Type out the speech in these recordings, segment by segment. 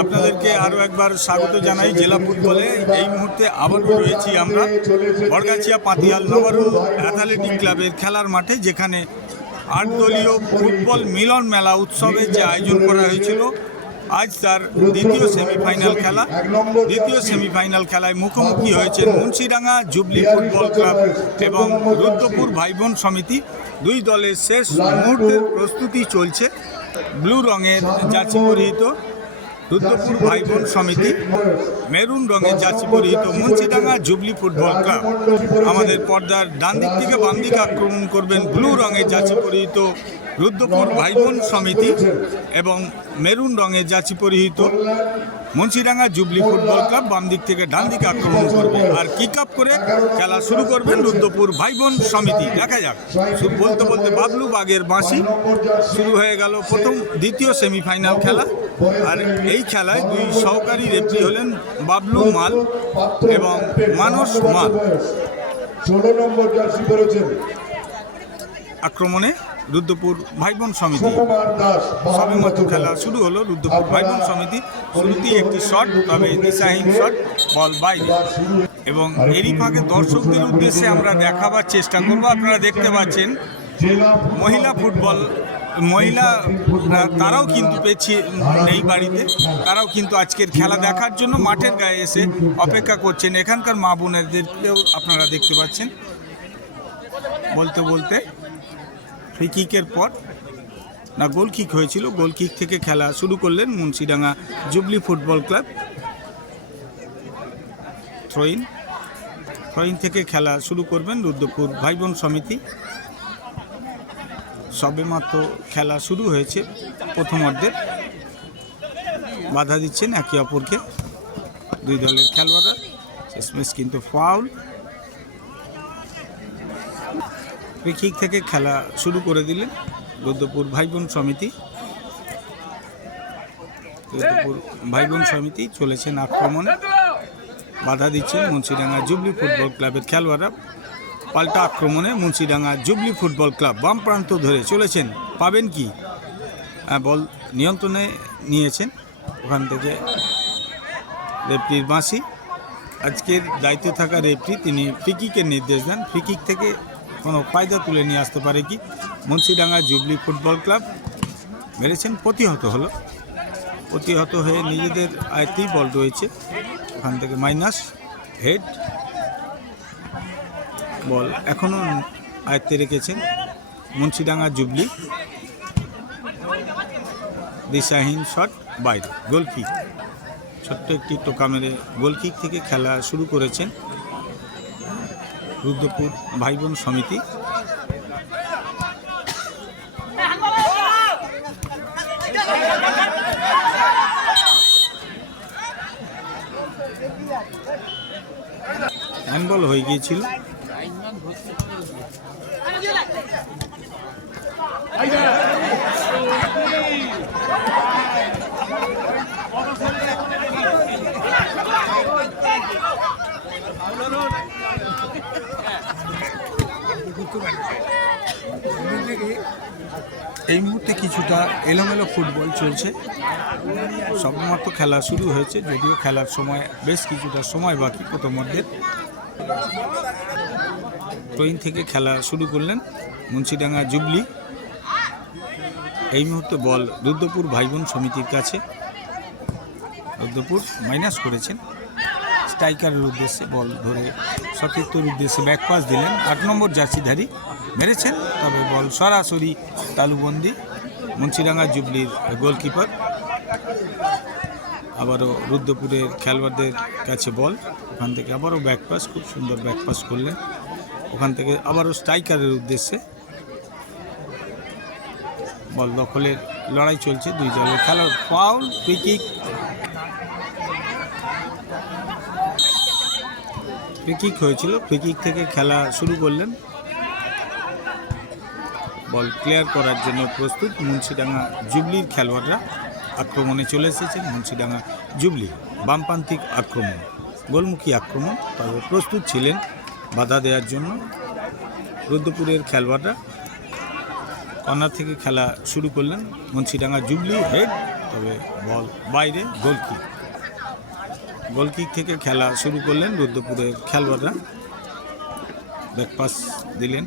আপনাদেরকে আরও একবার স্বাগত জানাই জেলা ফুটবলে। এই মুহূর্তে আবারও রয়েছি আমরা বরগাছিয়া পাতিয়াল নবারু অ্যাথলেটিক ক্লাবের খেলার মাঠে, যেখানে আট দলীয় ফুটবল মিলন মেলা উৎসবের যে আয়োজন করা হয়েছিল, আজ তার দ্বিতীয় সেমিফাইনাল খেলা। দ্বিতীয় সেমিফাইনাল খেলায় মুখোমুখি হয়েছে মুন্সিডাঙ্গা জুবলি ফুটবল ক্লাব এবং রুদ্রপুর ভাইবোন সমিতি। দুই দলের শেষ মুহূর্তের প্রস্তুতি চলছে। ব্লু রঙের জার্সি পরিহিত রুদ্রপুর ভাই বোন সমিতি, মেরুন রঙের জার্সি পরিহিত মুন্সিডাঙ্গা জুবলি ফুটবল ক্লাব। আমাদের পর্দার ডান দিক থেকে বাম দিকে আক্রমণ করবেন ব্লু রঙের জার্সি পরিহিত রুদ্রপুর ভাই বোন সমিতি এবং মেরুন রঙের জার্সি পরিহিত মুন্সিডাঙ্গা জুবলি ফুটবল ক্লাব বাম দিক থেকে ডান দিকে আক্রমণ করবে। আর কিক আপ করে খেলা শুরু করবেন রুদ্রপুর ভাইবোন সমিতি। দেখা যাক। বলতে বলতে বাবলু বাগের বাঁশি শুরু হয়ে গেল প্রথম দ্বিতীয় সেমিফাইনাল খেলা। আর এই খেলায় দুই সহকারী রেফরি হলেন বাবলু মাল এবং মানস মাল। ষোলো নম্বর আক্রমণে রুদ্রপুর ভাইবোন সমিতি। সবেমাত্র খেলা শুরু হলো, রুদ্রপুর ভাইবোন সমিতি। শুরুতেই একটি শট, তবে দিশাহীন শট, বল বাইরে। এবং এরই ফাঁকে দর্শকদের উদ্দেশ্যে আমরা দেখাবার চেষ্টা করব। আপনারা দেখতে পাচ্ছেন, মহিলা ফুটবল, মহিলা, তারাও কিন্তু পেছি নেই বাড়িতে। তারাও কিন্তু আজকের খেলা দেখার জন্য মাঠের গায়ে এসে অপেক্ষা করছেন। এখানকার মা বোনেদেরকেও আপনারা দেখতে পাচ্ছেন। বলতে বলতে ফ্রি কিকের পর, না গোল কিক হয়েছিল। গোল কিক থেকে খেলা শুরু করলেন Munshidanga jubilee football club. Throw in throw in থেকে খেলা শুরু করবেন রুদ্রপুর ভাইবোন সমিতি। সবেমাত্র খেলা শুরু হয়েছে প্রথম অর্ধে বাধা দিচ্ছেন একে অপরকে। দুই দলের খেলোয়াড়রা। শেষমেশ কিন্তু ফাউল ফ্রিকিক থেকে খেলা শুরু করে দিলেন রুদ্রপুর ভাইবোন সমিতি। রুদ্রপুর ভাইবোন সমিতি চলেছেন আক্রমণে। বাধা দিচ্ছেন মুন্সিডাঙ্গা জুবলি ফুটবল ক্লাবের খেলোয়াড়রা। পাল্টা আক্রমণে মুন্সিডাঙ্গা জুবলি ফুটবল ক্লাব বাম প্রান্ত ধরে চলেছেন। পাবেন কি? বল নিয়ন্ত্রণে নিয়েছেন ওখান থেকে রেফরির বাঁশি। আজকের দায়িত্বে থাকা রেফরি, তিনি ফ্রিকিকের নির্দেশ দেন। ফ্রিকিক থেকে কোনো ফায়দা তুলে নিয়ে আসতে পারে কি? মুন্সিডাঙ্গা জুবলি ফুটবল ক্লাব মেরেছেন প্রতিহত হলো। প্রতিহত হয়ে নিজেদের আয়তেই বল রয়েছে। ওখান থেকে মাইনাস হেড। বল এখনও আয়ত্তে রেখেছেন মুন্সিডাঙ্গা জুবলি। দিশাহীন শট বাইরে গোল কিক ছোট্ট একটি টোকা মেরে গোল কিক থেকে খেলা শুরু করেছেন রুদ্রপুর ভাই বোন সমিতি। হ্যান্ডবল হয়ে গিয়েছিল। এই মুহূর্তে কিছুটা এলোমেলো ফুটবল চলছে। সবেমাত্র খেলা শুরু হয়েছে, যদিও খেলার সময় বেশ কিছুটা সময় বাকি প্রথমদের। ট্রেন থেকে খেলা শুরু করলেন মুন্সিডাঙ্গা জুবলি। এই মুহূর্তে বল রুদ্রপুর ভাইবোন সমিতির কাছে। রুদ্রপুর মাইনাস করেছেন। স্ট্রাইকারের উদ্দেশ্যে বল ধরে সতীর্থর উদ্দেশ্যে ব্যাক পাস দিলেন। আট নম্বর জার্সিধারী মেরেছেন। তবে বল সরাসরি তালুবন্দি মুন্সিডাঙ্গা জুবলির গোলকিপার। আবারও রুদ্রপুরের খেলোয়াড়দের কাছে বল। ওখান থেকে আবারও ব্যাক পাস খুব সুন্দর ব্যাক পাস করলেন। ওখান থেকে আবারও স্ট্রাইকারের উদ্দেশ্যে বল দখলের লড়াই চলছে। দুই দলের খেলোয়াড় foul free kick free kick হয়েছিল। ফ্রি কিক থেকে খেলা শুরু করলেন। বল ক্লিয়ার করার জন্য প্রস্তুত মুন্সিডাঙ্গা জুবলির খেলোয়াড়রা আক্রমণে চলে এসেছেন। মুন্সিডাঙ্গা জুবলি বামপ্রান্তিক আক্রমণ, গোলমুখী আক্রমণ তবে প্রস্তুত ছিলেন বাধা দেওয়ার জন্য। রুদ্রপুরের খেলোয়াড়রা কর্নার থেকে খেলা শুরু করলেন। মুন্সিডাঙ্গা জুবলি হেড তবে বল বাইরে, গোলকিক। গোলকিক থেকে খেলা শুরু করলেন রুদ্রপুরের খেলোয়াড়রা। ব্যাকপাস দিলেন।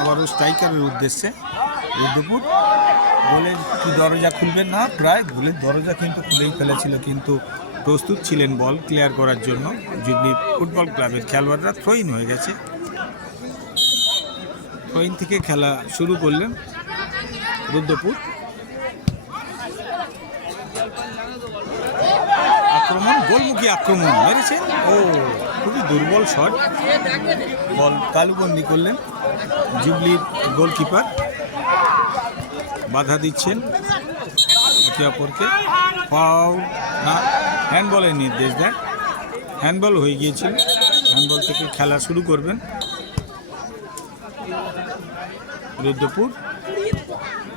আবারও স্ট্রাইকারের উদ্দেশ্যে রুদ্রপুর গোলের কি দরজা খুলবেন না? প্রায় গোলের দরজা কিন্তু খুলেই ফেলেছিল, কিন্তু প্রস্তুত ছিলেন বল ক্লিয়ার করার জন্য। জুবলি ফুটবল ক্লাবের খেলোয়াড়রা থ্রোইন হয়ে গেছে। থ্রোইন থেকে খেলা শুরু করলেন রুদ্রপুর। আক্রমণ, গোলমুখী আক্রমণ, মেরেছেন। ও! খুবই দুর্বল শট বল তালুবন্দি করলেন জুবলির গোলকিপার বাধা দিচ্ছেন একে অপরকে। পাও না হ্যান্ডবলের নির্দেশ দেন। হ্যান্ডবল হয়ে গিয়েছিল। হ্যান্ডবল থেকে খেলা শুরু করবেন। রুদ্রপুর।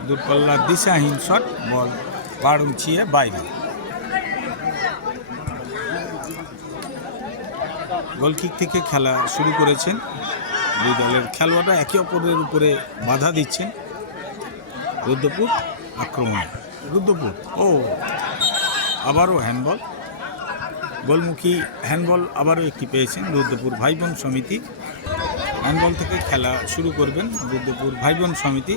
দূরপাল্লার দিশাহীন শট বল পাড় উঁচিয়ে বাইরে। গোলকিক থেকে খেলা শুরু করেছেন। দুই দলের খেলোয়াড়রা একে অপরের উপরে বাধা দিচ্ছেন। রুদ্রপুর আক্রমণ। রুদ্রপুর, ও, আবারও হ্যান্ডবল গোলমুখী হ্যান্ডবল আবারও একটি পেয়েছেন রুদ্রপুর ভাই বোন সমিতি। হ্যান্ডবল থেকে খেলা শুরু করবেন রুদ্রপুর ভাই বোন সমিতি।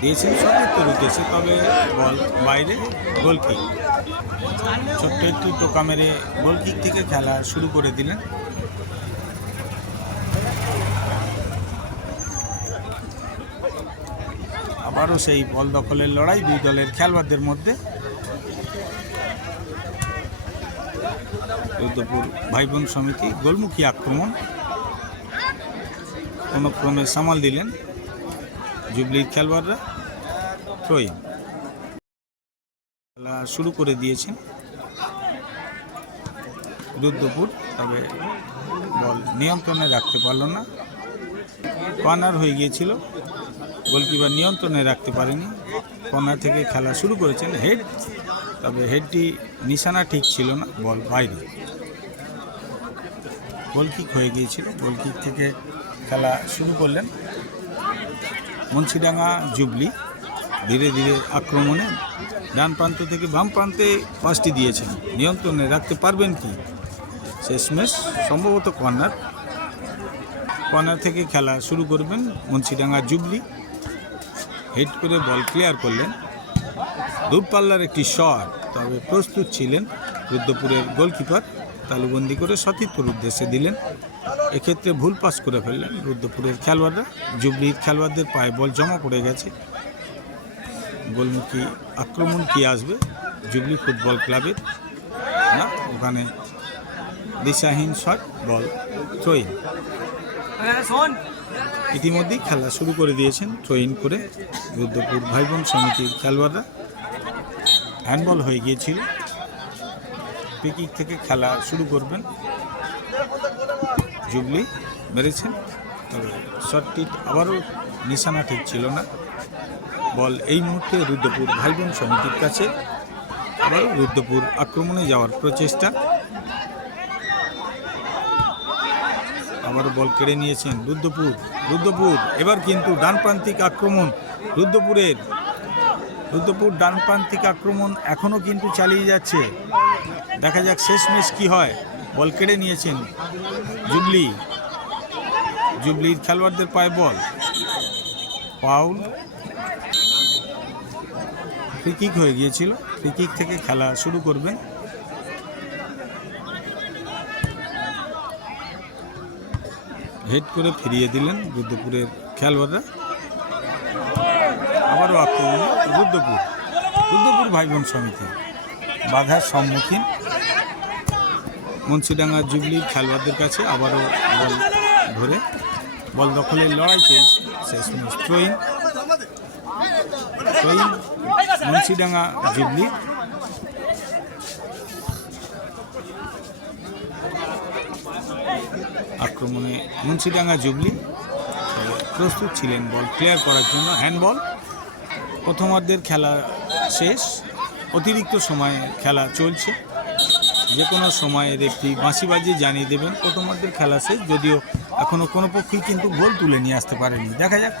দিয়েছেন সতীর্থর উদ্দেশ্যে তবে বল বাইরে গোলকিক। ছোট্ট একটি টোকা মেরে গোলকিক থেকে খেলা শুরু করে দিলেন। আবারও সেই বল দখলের লড়াই দুই দলের খেলোয়াড়দের মধ্যে। রুদ্রপুর ভাই বোন সমিতি গোলমুখী আক্রমণ। কোনো ক্রমে সামাল দিলেন জুবলির খেলোয়াড়রা। খেলা শুরু করে দিয়েছেন। রুদ্রপুর, তবে বল নিয়ন্ত্রণে রাখতে পারল না। কর্নার হয়ে গিয়েছিল, গোলকিপার নিয়ন্ত্রণে রাখতে পারেনি। কর্নার থেকে খেলা শুরু করেছেন হেড, তবে হেডটি নিশানা ঠিক ছিল না, বল বাইরে। গোলকিক হয়ে গিয়েছিল, গোলকিক থেকে খেলা শুরু করলেন মুন্সিডাঙ্গা জুবলি। ধীরে ধীরে আক্রমণে ডান প্রান্ত থেকে বাম প্রান্তে পাঁচটি দিয়েছেন। নিয়ন্ত্রণে রাখতে পারবেন কি? শেষমেশ সম্ভবত কর্নার। কর্নার থেকে খেলা শুরু করবেন মুন্সিডাঙ্গা জুবলি। হেড করে বল ক্লিয়ার করলেন। দূরপাল্লার একটি শট, তবে প্রস্তুত ছিলেন রুদ্রপুরের গোলকিপার। তালুবন্দি করে সতীর্থর উদ্দেশ্যে দিলেন। এক্ষেত্রে ভুল পাস করে ফেললেন রুদ্রপুরের খেলোয়াড়রা। জুবলির খেলোয়াড়দের পায়ে বল জমা পড়ে গেছে। গোলমুখী আক্রমণ কি আসবে? জুবলি ফুটবল ক্লাবের, না? ওখানে দিশাহীন শট, বল থ্রোইন ইতিমধ্যেই খেলা শুরু করে দিয়েছেন থ্রোইন করে রুদ্রপুর ভাই বোন সমিতির খেলোয়াড়রা। হ্যান্ডবল হয়ে গিয়েছিল। পিকিক থেকে খেলা শুরু করবেন। জুবলি মেরেছেন, তবে শটটি আবারও নিশানা ঠিক ছিল না। বল এই মুহূর্তে রুদ্রপুর ভাই বোন সমিতির কাছে। আবারও রুদ্রপুর আক্রমণে যাওয়ার প্রচেষ্টা। আবার বল কেড়ে নিয়েছেন রুদ্রপুর। রুদ্রপুর, এবার কিন্তু ডানপ্রান্তিক আক্রমণ রুদ্রপুরের। রুদ্রপুর ডানপ্রান্তিক আক্রমণ এখনও কিন্তু চালিয়ে যাচ্ছে। দেখা যাক শেষমেশ কি হয়। বল কেড়ে নিয়েছেন জুবলি। জুবলির খেলোয়াড়দের পায়ে বল। পাউল ফ্রিকিক হয়ে গিয়েছিল। ফ্রিকিক থেকে খেলা শুরু করবেন। হেড করে ফিরিয়ে দিলেন রুদ্রপুরের খেলোয়াড়রা। আবারও আক্রমণে রুদ্রপুর রুদ্রপুর ভাই বোন সমিতি। বাধার সম্মুখীন। মুন্সিডাঙ্গা জুবলির খেলোয়াড়দের কাছে আবারও বল ধরে। বল দখলের লড়াই চলছে। শেষমেশ থ্রোইন থ্রোইন মুন্সিডাঙ্গা জুবলি আক্রমণে মুন্সিডাঙ্গা জুবলি প্রস্তুত ছিলেন বল ক্লিয়ার করার জন্য হ্যান্ডবল প্রথমার্ধের খেলা শেষ অতিরিক্ত সময়ে খেলা চলছে যে কোনো সময়ের একটি বাঁশি বাজিয়ে জানিয়ে দেবেন প্রথমার্ধের খেলা শেষ যদিও এখনও কোনো পক্ষই কিন্তু গোল তুলে নিয়ে আসতে পারেনি দেখা যাক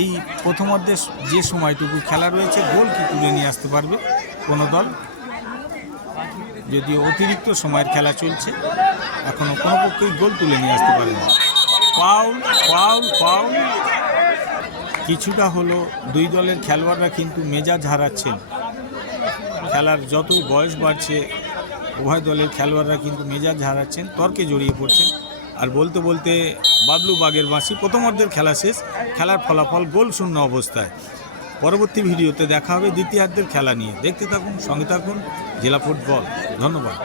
এই প্রথমার্ধে যে সময়টুকু খেলা রয়েছে, গোল কি তুলে নিয়ে আসতে পারবে কোনো দল? যদিও অতিরিক্ত সময়ের খেলা চলছে এখনও কোনো পক্ষেই গোল তুলে নিয়ে আসতে পারেনি। Paul Paul Paul. কিছুটা হলো দুই দলের খেলোয়াড়রা কিন্তু মেজাজ হারাচ্ছেন। খেলার যতই বয়স বাড়ছে, উভয় দলের খেলোয়াড়রা কিন্তু মেজাজ হারাচ্ছেন, তর্কে জড়িয়ে পড়ছেন। আর বলতে বলতে বাবলু বাগের বাঁশি প্রথম অর্ধের খেলা শেষ, খেলার ফলাফল গোল শূন্য অবস্থায়। পরবর্তী ভিডিওতে দেখা হবে দ্বিতীয়ার্ধের খেলা নিয়ে। দেখতে থাকুন, সঙ্গে থাকুন, জেলা ফুটবল। ধন্যবাদ।